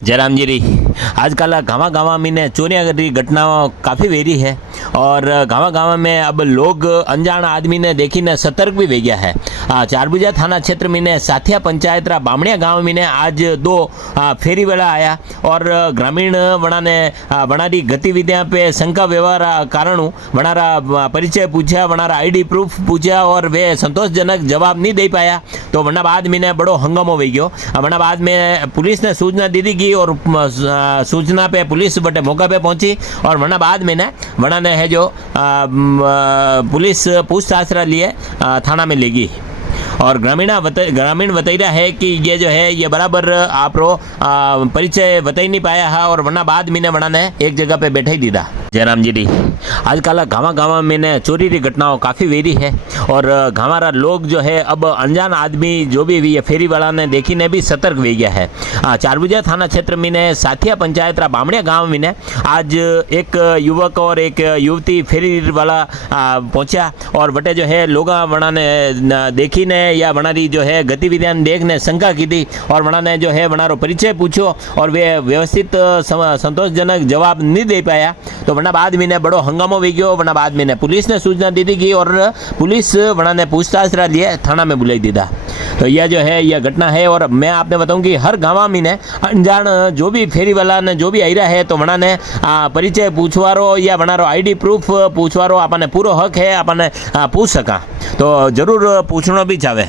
जयराम जी री आजकल गाँव गाँव में चोरियां की घटनाओं काफ़ी वेरी है और गाँव गाँव में अब लोग अनजान आदमी ने देखी ने सतर्क भी हो गया है। चारभुजा थाना क्षेत्र में साथिया पंचायत रा बामणिया गाँव में आज दो फेरी वाला आया और ग्रामीण वना ने वना की गतिविधियां पे शंका व्यवहार कारण वनारा परिचय पूछा, वनारा आईडी प्रूफ पूछा और वे संतोषजनक जवाब नहीं दे पाया। तो वना बाद में बड़ो हंगामो हो गयो। वना बाद में पुलिस ने सूचना दी थी और सूचना पे पुलिस बटे मौका पे पहुंची और वना बाद में वना ने है जो पुलिस पूछताछ लिए थाना में ले गई और ग्रामीण बताई रहा है कि ये जो है ये बराबर आप परिचय बताई नहीं पाया है और वरना बाद में वना ने एक जगह पे बैठा ही दीदा। जयराम जी डी आजकल गाँव गाँव में चोरी की घटनाओं काफ़ी वेरी है और गाँव लोग जो है अब अनजान आदमी जो भी ये फेरी वाला ने देखी ने भी सतर्क हो गया है। चारभुजा थाना क्षेत्र में साथिया पंचायत रा बामणिया गाँव में आज एक युवक और एक युवती फेरी वाला पहुंचा और बटे जो है लोग वना ने देखी ने या वनारी जो है गतिविधियां देखने शंका की थी और वना ने जो है वनारो परिचय पूछो और वे व्यवस्थित संतोषजनक जवाब नहीं दे पाया। तो वना बाद में बड़ो हंगामो हो गयो। वना बाद में पुलिस ने सूचना दी थी और पुलिस वना ने पूछताछ लिए थाना में बुलाई दीदा। तो यह जो है यह घटना है और मैं आपने बताऊं कि हर गाँव में अनजान जो भी फेरी वाला ने जो भी आई रहा है तो वना ने परिचय पूछवारो या वनारो आईडी प्रूफ पूछवारो आपने पूरो हक है, आपने पूछ सका तो जरूर पूछना भी चाहे।